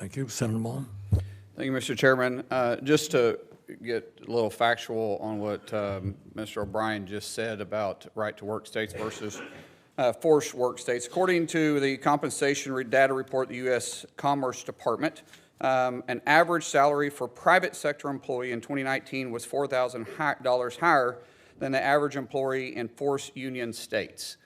Thank you. Senator Mullin. Thank you, Mr. Chairman. Just to get a little factual on what Mr. O'Brien just said about right-to-work states versus forced work states. According to the compensation data report of the U.S. Commerce Department, an average salary for private sector employee in 2019 was $4,000 higher than the average employee in forced union states,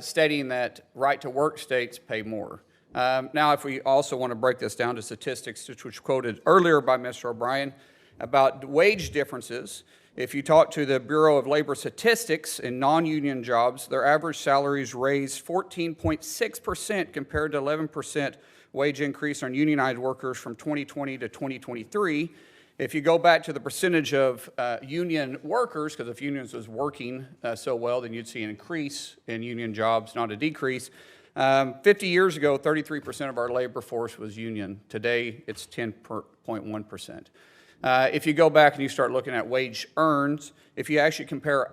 stating that right-to-work states pay more. Now, if we also want to break this down to statistics, which was quoted earlier by Mr. O'Brien, about wage differences, if you talk to the Bureau of Labor Statistics in non-union jobs, their average salaries raised 14.6% compared to 11% wage increase on unionized workers from 2020 to 2023. If you go back to the percentage of union workers, because if unions was working so well, then you'd see an increase in union jobs, not a decrease. 50 years ago, 33% of our labor force was union. Today, it's 10.1%. If you go back and you start looking at wage earned, if you actually compare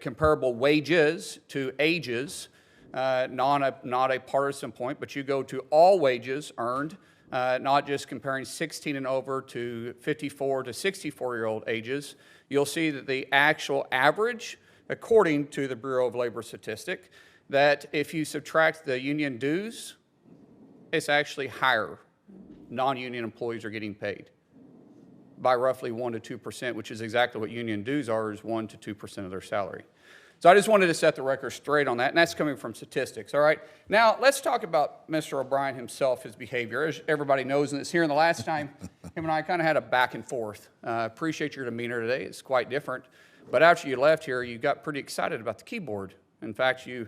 comparable wages to ages, not a partisan point, but you go to all wages earned, not just comparing 16 and over to 54 to 64-year-old ages, you'll see that the actual average, according to the Bureau of Labor Statistics, that if you subtract the union dues, it's actually higher. Non-union employees are getting paid by roughly 1 to 2%, which is exactly what union dues are, is 1 to 2% of their salary. So I just wanted to set the record straight on that, and that's coming from statistics, all right? Now, let's talk about Mr. O'Brien himself, his behavior. As everybody knows, and it's here in the last time, him and I kind of had a back and forth. Appreciate your demeanor today. It's quite different. But after you left here, you got pretty excited about the keyboard. In fact, you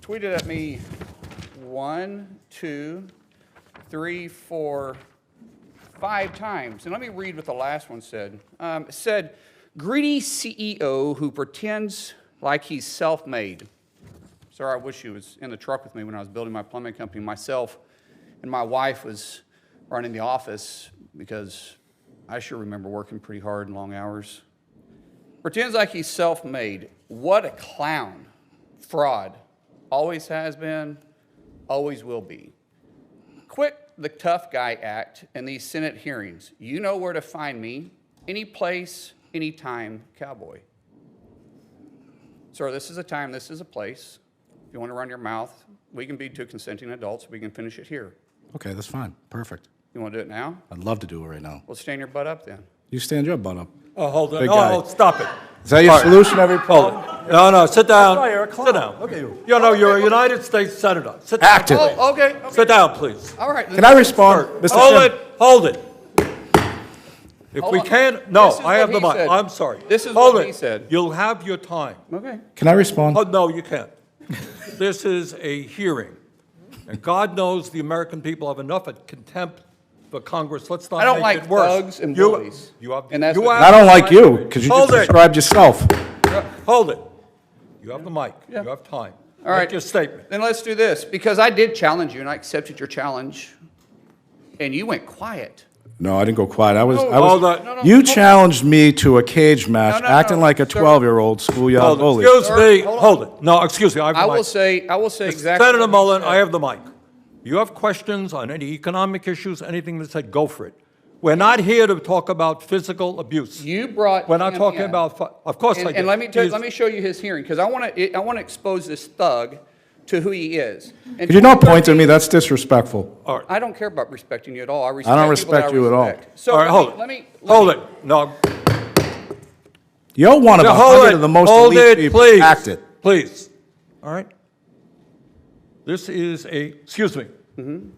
tweeted at me 1, 2, 3, 4, 5 times. And let me read what the last one said. It said, greedy CEO who pretends like he's self-made. Sir, I wish he was in the truck with me when I was building my plumbing company. Myself and my wife was running the office because I sure remember working pretty hard and long hours. Pretends like he's self-made. What a clown. Fraud. Always has been, always will be. Quit the tough guy act in these Senate hearings. You know where to find me, any place, anytime, cowboy. Sir, this is a time, this is a place. If you want to run your mouth, we can be two consenting adults. We can finish it here. Okay, that's fine. Perfect. You want to do it now? I'd love to do it right now. Well, stand your butt up then. You stand your butt up. Oh, hold on. Big Oh, guy. stop it. Is that your solution every problem? No, sit down. That's why you're a clown. Sit down. Look at you. You know, you're a United States Senator. Sit down. Active. Oh, okay. Sit down, please. All right. Can I respond, Mr. Hold Chairman? it. Hold it. If Hold we on. can, no, This is I have what the he mic. said. I'm sorry. This is Hold what it. he said. You'll have your time. Okay. Can I respond? Oh, no, you can't. This is a hearing. And God knows the American people have enough of contempt for Congress. Let's not I don't make like it worse. thugs and bullies. You have, And that's you what- have I don't the like mic. you, because you just Hold it. described yourself. Hold it. You have the mic. Yeah. You have time. All right. Make your statement. Then let's do this, because I did challenge you, and I accepted your challenge, and you went quiet. No, I didn't go quiet. Hold on. No, You challenged me to a cage match, No, acting like a sir. 12-year-old schoolyard Hold it. bully. Excuse Sir, me. hold on. Hold it. No, excuse me. I have the I mic. will say exactly. Senator what he Mullin, said. I have the mic. You have questions on any economic issues, anything that said, go for it. We're not here to talk about physical abuse. You brought. We're not him talking in. about, of course I And, did. and let me He's- let me show you his hearing, because I want to expose this thug to who he is. In Could you not point at 2013 me? That's disrespectful. All right. I don't care about respecting you at all. I respect don't people that respect you at all. respect. So All right, hold it. let me Hold it. No. You're one of No, 100 of the most hold elite it, people. please. Act it. Please. All right? This is excuse me. Mm-hmm.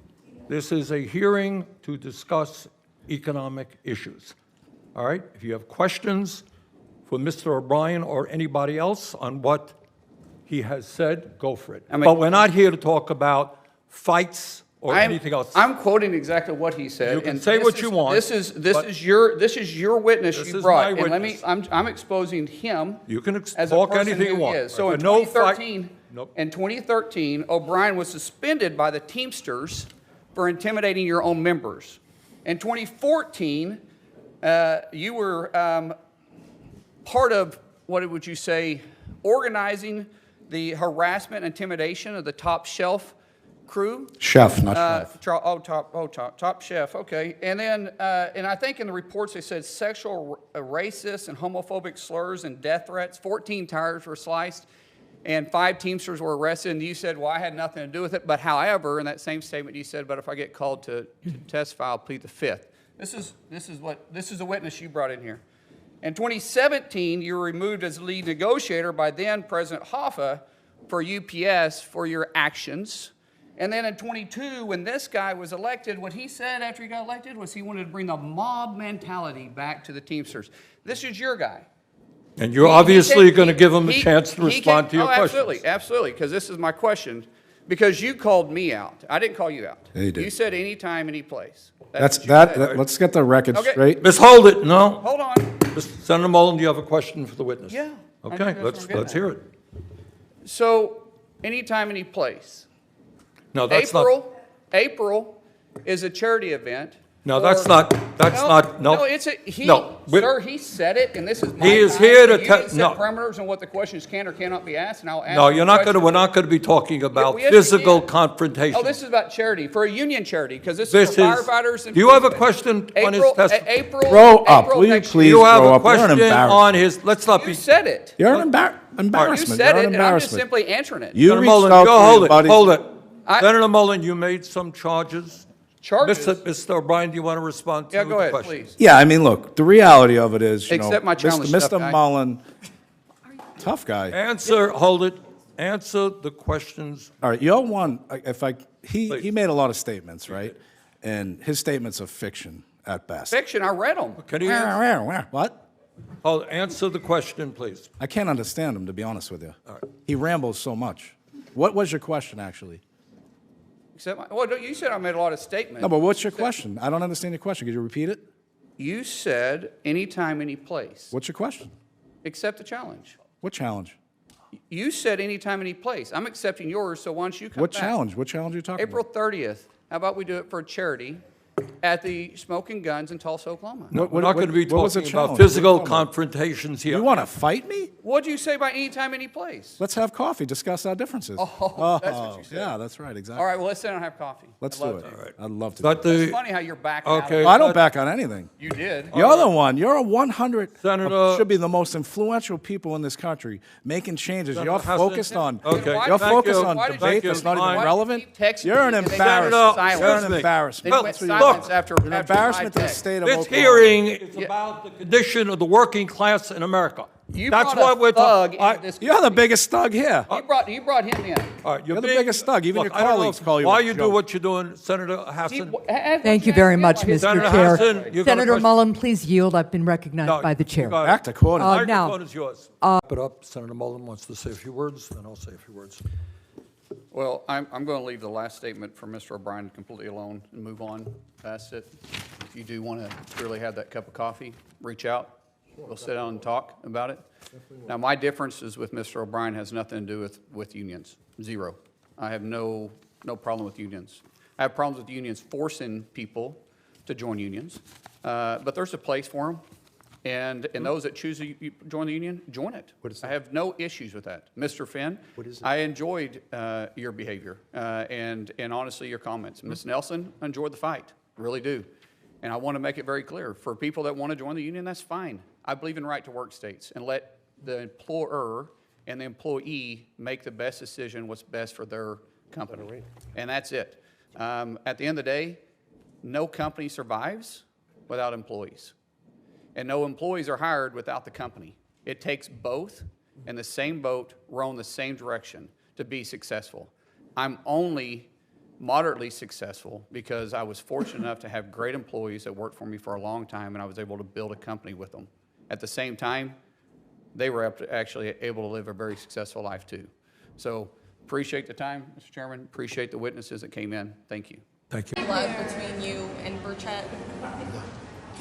This is a hearing to discuss economic issues. All right? If you have questions for Mr. O'Brien or anybody else on what he has said, go for it. I mean- But we're not here to talk about fights or anything else. I'm quoting exactly what he said. You can and say this what is- you want, This is but- your witness This you is brought. my And let me. witness. I'm exposing him. You can as a talk person anything who you want, he is. So but in no fight- 2013, Nope. in 2013, O'Brien was suspended by the Teamsters for intimidating your own members. In 2014, you were part of, what would you say, organizing the harassment and intimidation of the top shelf crew. Chef, not chef. Top chef, okay. And then, and I think in the reports they said sexual, racist, and homophobic slurs and death threats. 14 tires were sliced, and 5 Teamsters were arrested. And you said, well, I had nothing to do with it. But however, in that same statement, you said, but if I get called to testify, I'll plead the fifth. This is a witness you brought in here. In 2017, you were removed as lead negotiator by then President Hoffa for UPS for your actions. And then in 22, when this guy was elected, what he said after he got elected was he wanted to bring the mob mentality back to the Teamsters. This is your guy. And you're obviously going to give him a chance to respond to your questions. Absolutely, because this is my question. Because you called me out. I didn't call you out. Yeah, you did. You said anytime, any place. That's what you said. that. Let's get the record Okay. straight. Ms. Hold it, no. Hold on. Senator Mullin, do you have a question for the witness? Yeah. I think Okay, that's what I'm getting let's at. hear it. So, anytime, any place. No, that's not, April is a charity event. no, for- that's not, no. No, it's a, No, we- sir, he said it, and this is my He is time, here to and you tell- didn't set no. parameters on what the questions can or cannot be asked, and I'll ask. No, you you're not going to, questions. we're not going to be talking about Yes, we physical can. confrontation. Oh, this is about charity, for a union charity, because this This is for firefighters and. do you have a policemen. question on his testimony? April. Grow up. April Will you next please You year. have grow a up. You're an question embarrassment. on his, let's not be. You said it. You're an You embarrassment. said You're it, an and I'm just embarrassment. simply answering it. You Senator reached Mullin, out go to hold your it, buddies. hold it. I- Senator Mullin, you made some charges. Charges. Mr. O'Brien, do you want to respond to Yeah, the go ahead, question? please. Yeah, I mean, look, the reality of it is, you Accept know, my challenge, Mr. tough guy. Mullin, tough guy. Answer, hold it. Answer the questions. All right, y'all won. He Please. made a lot of statements, right? And his statements are fiction at best. Fiction, I read them. Can he answer? What? Answer the question, please. I can't understand him, to be honest with you. He rambles so much. What was your question, actually? Well, you said I made a lot of statements. No, but what's your question? I don't understand your question. Could you repeat it? You said anytime, any place. What's your question? Accept the challenge. What challenge? You said anytime, any place. I'm accepting yours, so why don't you come What back? challenge? What challenge are you talking April about? 30th. How about we do it for charity at the Smoking Guns in Tulsa, Oklahoma? No, We're not going to be what was the talking about challenge? physical What are you talking about? confrontations here. You want to fight me? What'd you say by anytime, any place? Let's have coffee, discuss our differences. Oh, that's what you said. Yeah, that's right, exactly. All right, well, let's sit down and have coffee. Let's I'd do love it. to. I'd love to. But It's the, funny how you're backing out. Okay. of I don't back on anything. You did. You're the one. You're a 100. Senator- Should be the most influential people in this country making changes. Senator You're Hassan- focused on. Okay. You're Thank focused you. on Why did you- debate Thank that's you. not Fine. even relevant. Keep texting You're an me and they embarrassment. silence. You're Excuse an me. embarrassment. Then Look, you went That's what you silence are. after You're an embarrassment to the text. state of this Oklahoma. hearing is about the condition of the working class in America. You That's brought a what we're thug talking. into this- You're the biggest thug here. You brought him in. All right, You're the biggest thug. Even your colleagues call you Why a you do joke. what you're doing, Senator Hassan? Thank you very much, Mr. Senator Chair. Hassan, you got a Senator question? Mullin, please yield. I've been recognized No, by the you chair. got it. Act accordingly. The now- microphone is yours. Wrap it up. Senator Mullin wants to say a few words, then I'll say a few words. Well, I'm going to leave the last statement for Mr. O'Brien completely alone and move on past it. If you do want to really have that cup of coffee, reach out. We'll sit down and talk about it. Now, my differences with Mr. O'Brien has nothing to do with unions. Zero. I have no problem with unions. I have problems with unions forcing people to join unions. But there's a place for them. And those that choose to join the union, join it. I have no issues with that. Mr. Finn, I enjoyed your behavior and honestly your comments. Ms. Nelson, I enjoyed the fight, really do. And I want to make it very clear, for people that want to join the union, that's fine. I believe in right to work states, and let the employer and the employee make the best decision what's best for their company. And that's it. At the end of the day, no company survives without employees. And no employees are hired without the company. It takes both in the same boat, rowing the same direction to be successful. I'm only moderately successful because I was fortunate enough to have great employees that worked for me for a long time, and I was able to build a company with them. At the same time, they were actually able to live a very successful life too. So appreciate the time, Mr. Chairman. Appreciate the witnesses that came in. Thank you. Thank you. Love between you and Burchett?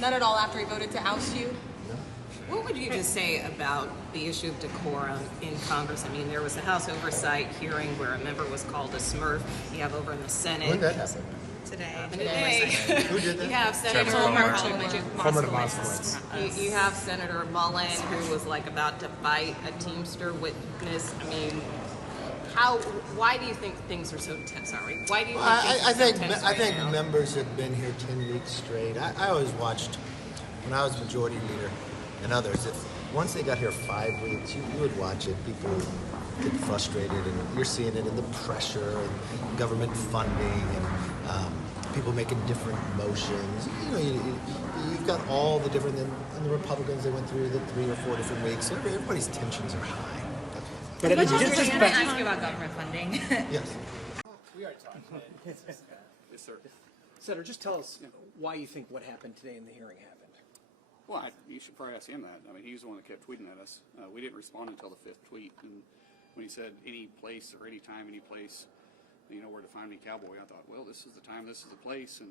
None at all after he voted to oust you? What would you just say about the issue of decorum in Congress? I mean, there was a House Oversight hearing where a member was called a Smurf. You have over in the Senate. When did that happen? Today. Who did that? You have Senator You have Senator Mullin, who was like about to fight a Teamster witness. I mean, Why do you think things are so tense? Sorry, why do you think I things are think so tense I right think now? members have been here 10 weeks straight. I always watched when I was majority leader and others. If once they got here 5 weeks, you would watch it. People get frustrated, and you're seeing it in the pressure and government funding and people making different motions. You've got all the different. And the Republicans, they went through the 3 or 4 different weeks. So everybody's tensions are high. But I mean, just Can I ask you about government funding? Yes. Yes, sir. Senator, just tell us why you think what happened today in the hearing happened. Well, you should probably ask him that. I mean, he's the one that kept tweeting at us. We didn't respond until the 5th tweet, and when he said any place or any time, any place, where to find me, cowboy, I thought, well, this is the time, this is the place, and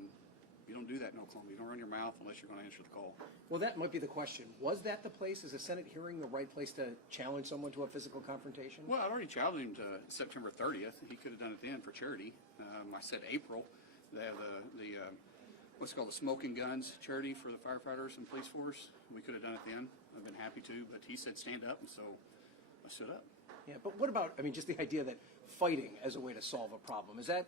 you don't do that in Oklahoma. You don't run your mouth unless you're going to answer the call. Well, that might be the question. Was that the place? Is a Senate hearing the right place to challenge someone to a physical confrontation? Well, I'd already challenged him to September 30th. He could have done it then for charity. I said April. They have the what's called the smoking guns charity for the firefighters and police force. We could have done it then. I've been happy to, but he said stand up, and so I stood up. Yeah, but what about, just the idea that fighting as a way to solve a problem, is that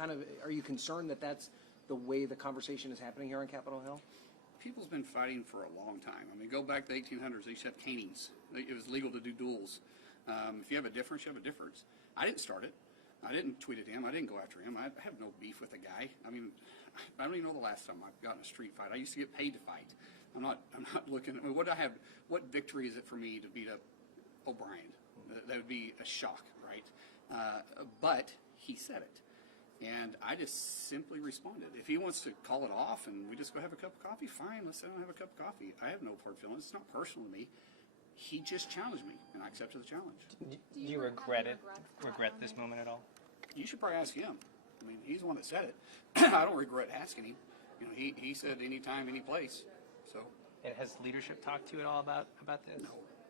are you concerned that that's the way the conversation is happening here on Capitol Hill? People's been fighting for a long time. I mean, go back to the 1800s, they used to have canings. It was legal to do duels. If you have a difference, you have a difference. I didn't start it. I didn't tweet at him. I didn't go after him. I have no beef with the guy. I mean, I don't even know the last time I've gotten a street fight. I used to get paid to fight. I'm not looking, what victory is it for me to beat up O'Brien? That would be a shock, right? But he said it. And I just simply responded. If he wants to call it off and we just go have a cup of coffee, fine, let's sit down and have a cup of coffee. I have no hard feelings. It's not personal to me. He just challenged me, and I accepted the challenge. Do you regret this moment at all? You should probably ask him. I mean, he's the one that said it. I don't regret asking him. He said anytime, any place. So. And has leadership talked to you at all about this?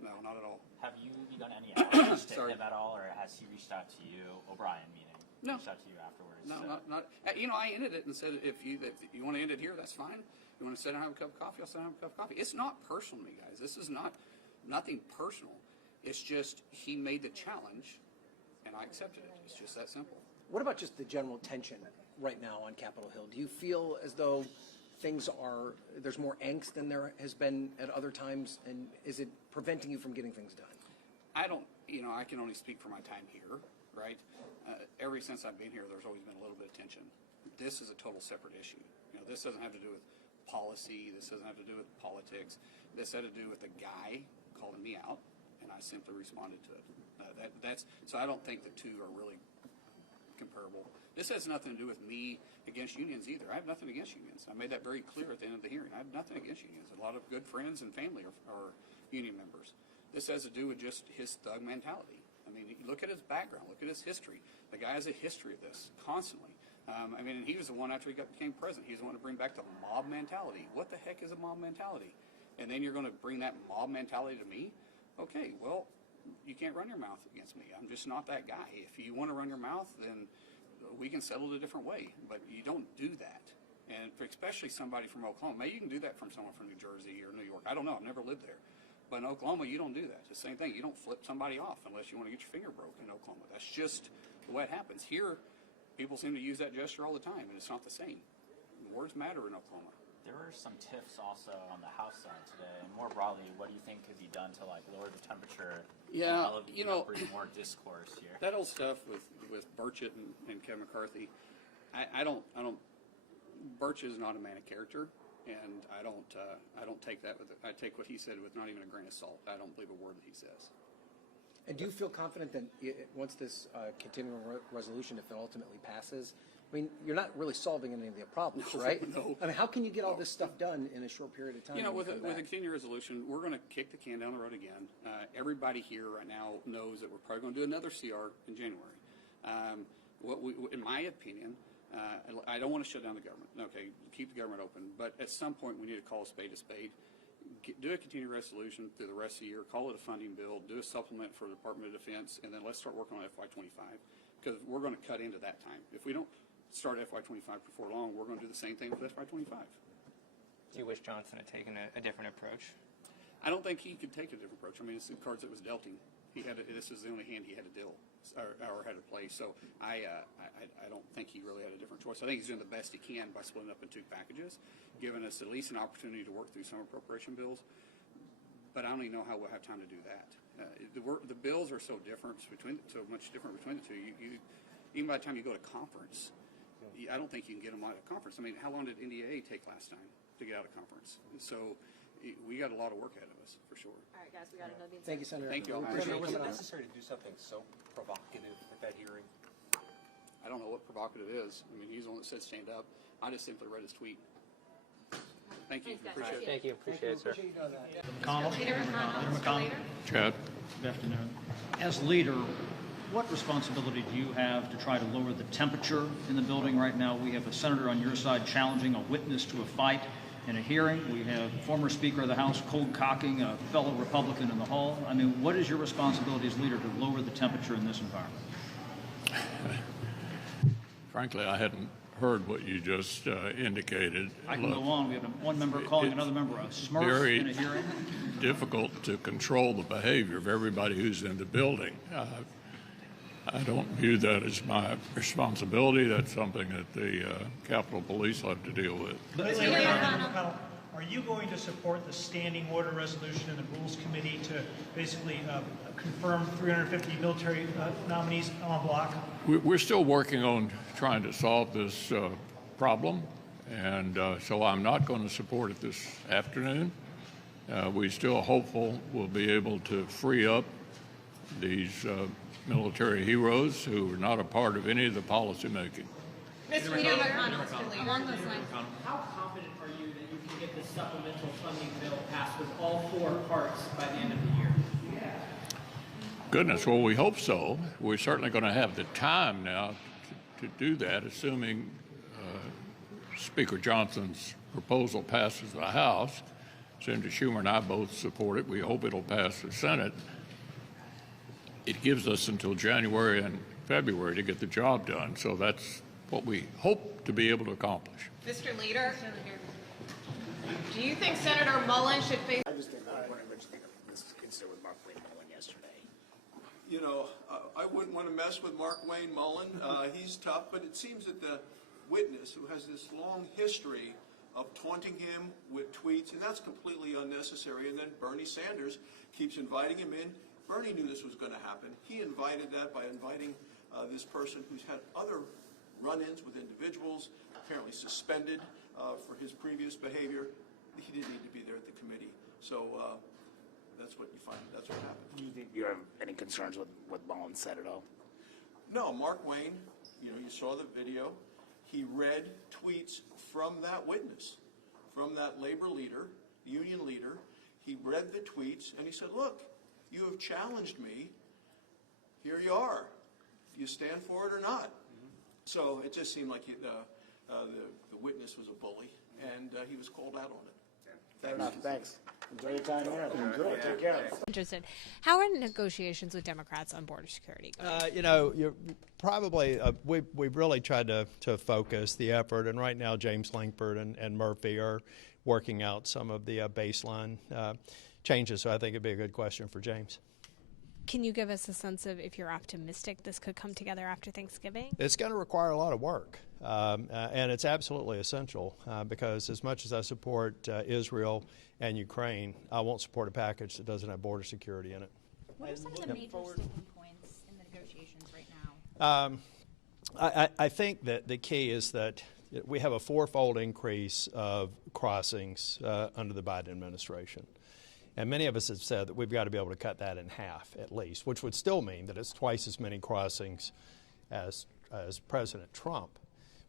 No, not at all. Have you done any outreach to Sorry. him at all, or has he reached out to you, O'Brien meaning? No. Reached out to you afterwards? No, not. I ended it and said, if you want to end it here, that's fine. You want to sit down and have a cup of coffee, I'll sit down and have a cup of coffee. It's not personal to me, guys. This is nothing personal. It's just he made the challenge, and I accepted it. It's just that simple. What about just the general tension right now on Capitol Hill? Do you feel as though there's more angst than there has been at other times, and is it preventing you from getting things done? I don't, I can only speak for my time here, right? Ever since I've been here, there's always been a little bit of tension. This is a total separate issue. This doesn't have to do with policy. This doesn't have to do with politics. This had to do with a guy calling me out, and I simply responded to it. So I don't think the two are really comparable. This has nothing to do with me against unions either. I have nothing against unions. I made that very clear at the end of the hearing. I have nothing against unions. A lot of good friends and family are union members. This has to do with just his thug mentality. I mean, look at his background. Look at his history. The guy has a history of this constantly. And he was the one after he became president. He was the one to bring back the mob mentality. What the heck is a mob mentality? And then you're going to bring that mob mentality to me? Okay, well, you can't run your mouth against me. I'm just not that guy. If you want to run your mouth, then we can settle it a different way. But you don't do that. And especially somebody from Oklahoma. Maybe you can do that from someone from New Jersey or New York. I don't know. I've never lived there. But in Oklahoma, you don't do that. It's the same thing. You don't flip somebody off unless you want to get your finger broken in Oklahoma. That's just the way it happens. Here, people seem to use that gesture all the time, and it's not the same. Words matter in Oklahoma. There were some tiffs also on the House side today, and more broadly, what do you think could be done to lower the temperature? Yeah, bring more discourse here. That old stuff with Burchett and Kevin McCarthy, I don't. Burchett is not a man of character, and I don't take that I take what he said with not even a grain of salt. I don't believe a word that he says. And do you feel confident that once this continuing resolution, if it ultimately passes, you're not really solving any of the problems, right? No. How can you get all this stuff done in a short period of time? With a continuing resolution, we're going to kick the can down the road again. Everybody here right now knows that we're probably going to do another CR in January. In my opinion, I don't want to shut down the government. Okay, keep the government open. But at some point, we need to call a spade a spade. Do a continuing resolution through the rest of the year. Call it a funding bill. Do a supplement for the Department of Defense, and then let's start working on FY25 because we're going to cut into that time. If we don't start FY25 before long, we're going to do the same thing with FY25. Do you wish Johnson had taken a different approach? I don't think he could take a different approach. It's the cards that was dealt him. This is the only hand he had to deal or had to play. So I don't think he really had a different choice. I think he's doing the best he can by splitting up in two packages, giving us at least an opportunity to work through some appropriation bills. But I don't even know how we'll have time to do that. The bills are so much different between the two. Even by the time you go to conference, I don't think you can get them out of conference. I mean, how long did NDAA take last time to get out of conference? And so we got a lot of work ahead of us, for sure. All right, guys, we got another meeting. Thank you, Senator. Thank you all. Appreciate Was you it coming out. necessary to do something so provocative at that hearing? I don't know what provocative is. I mean, he's the one that said stand up. I just simply read his tweet. Thank you. Thanks, guys. Appreciate it. Thank you. Appreciate it, sir. Appreciate you doing that. McConnell. Leader McConnell. Chad? Good afternoon. As leader, what responsibility do you have to try to lower the temperature in the building right now? We have a senator on your side challenging a witness to a fight in a hearing. We have former Speaker of the House cold cocking a fellow Republican in the hall. I mean, what is your responsibility as leader to lower the temperature in this environment? Frankly, I hadn't heard what you just indicated. I can go on. We have one member calling another member a smurf in a hearing. Difficult to control the behavior of everybody who's in the building. I don't view that as my responsibility. That's something that the Capitol Police have to deal with. McConnell, are you going to support the standing order resolution in the Rules Committee to basically confirm 350 military nominees en bloc? We're still working on trying to solve this problem, and so I'm not going to support it this afternoon. We're still hopeful we'll be able to free up these military heroes who are not a part of any of the policy making. Mr. Leader McConnell, along those lines. How confident are you that you can get this supplemental funding bill passed with all four parts by the end of the year? Goodness, well, we hope so. We're certainly going to have the time now to do that, assuming Speaker Johnson's proposal passes the House. Senator Schumer and I both support it. We hope it'll pass the Senate. It gives us until January and February to get the job done. So that's what we hope to be able to accomplish. Mr. Leader, do you think Senator Mullin should face... I just think one point I mentioned this incident with Markwayne Mullin yesterday. You know, I wouldn't want to mess with Markwayne Mullin. He's tough, but it seems that the witness, who has this long history of taunting him with tweets, and that's completely unnecessary. And then Bernie Sanders keeps inviting him in. Bernie knew this was going to happen. He invited that by inviting this person who's had other run-ins with individuals, apparently suspended for his previous behavior. He didn't need to be there at the committee. So that's what you find. That's what happened. Do you think you have any concerns with what Mullin said at all? No, Markwayne, you saw the video. He read tweets from that witness, from that labor leader, union leader. He read the tweets and he said, look, you have challenged me. Here you are. Do you stand for it or not? So it just seemed like the witness was a bully, and he was called out on it. Fair enough. Thanks. Enjoy your time here. Enjoy. Take care. Interested. How are negotiations with Democrats on border security going? You're probably we've really tried to focus the effort, and right now James Langford and Murphy are working out some of the baseline changes. So I think it'd be a good question for James. Can you give us a sense of if you're optimistic this could come together after Thanksgiving? It's going to require a lot of work, and it's absolutely essential because as much as I support Israel and Ukraine, I won't support a package that doesn't have border security in it. What are some of the major sticking points in the negotiations right now? I think that the key is that we have a fourfold increase of crossings under the Biden administration. And many of us have said that we've got to be able to cut that in half at least, which would still mean that it's twice as many crossings as President Trump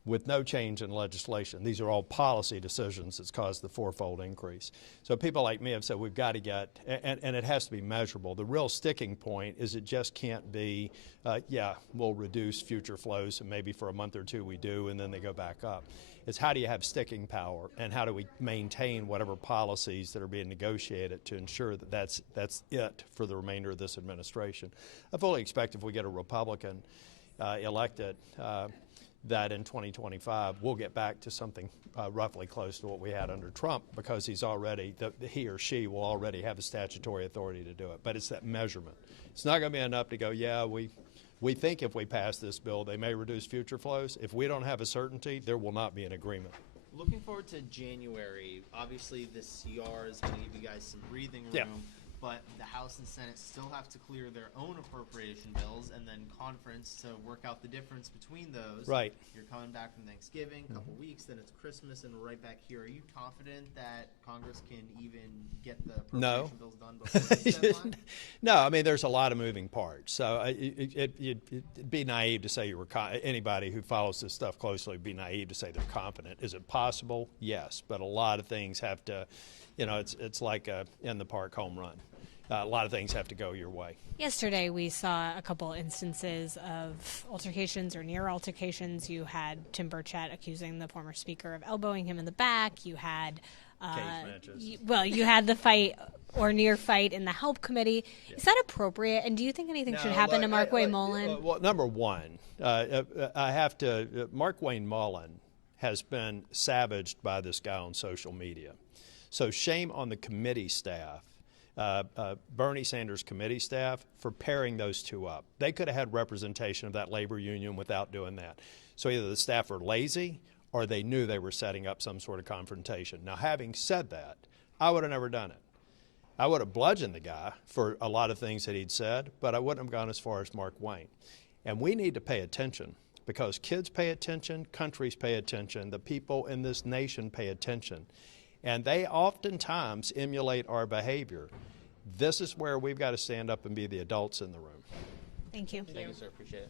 with no change in legislation. These are all policy decisions that's caused the fourfold increase. So people like me have said we've got to get, and it has to be measurable. The real sticking point is it just can't be, we'll reduce future flows and maybe for a month or two we do and then they go back up. It's how do you have sticking power and how do we maintain whatever policies that are being negotiated to ensure that that's it for the remainder of this administration. I fully expect if we get a Republican elected that in 2025 we'll get back to something roughly close to what we had under Trump, because he or she will already have a statutory authority to do it. But it's that measurement. It's not going to be enough to go, yeah, we think if we pass this bill, they may reduce future flows. If we don't have a certainty, there will not be an agreement. Looking forward to January. Obviously, the CR is going to give you guys some breathing room. Yeah. But the House and Senate still have to clear their own appropriation bills, and then conference to work out the difference between those. Right. You're coming back from Thanksgiving, a couple weeks, then it's Christmas, and we're right back here. Are you confident that Congress can even get the appropriation bills done before this deadline? No, I mean, there's a lot of moving parts. So it'd be naive to say anybody who follows this stuff closely would be naive to say they're confident. Is it possible? Yes, but a lot of things have to, it's like a in the park home run. A lot of things have to go your way. Yesterday, we saw a couple instances of altercations or near altercations. You had Tim Burchett accusing the former speaker of elbowing him in the back. You had, you had the fight or near fight in the Help Committee. Yeah. Is that appropriate? And do you think anything should happen to Markwayne Mullin? Well, number one, Markwayne Mullin has been savaged by this guy on social media. So shame on the committee staff. Bernie Sanders committee staff for pairing those two up. They could have had representation of that labor union without doing that. So either the staff are lazy or they knew they were setting up some sort of confrontation. Now, having said that, I would have never done it. I would have bludgeoned the guy for a lot of things that he'd said, but I wouldn't have gone as far as Markwayne. And we need to pay attention, because kids pay attention, countries pay attention, the people in this nation pay attention. And they oftentimes emulate our behavior. This is where we've got to stand up and be the adults in the room. Thank you. Thank you, sir. Appreciate it.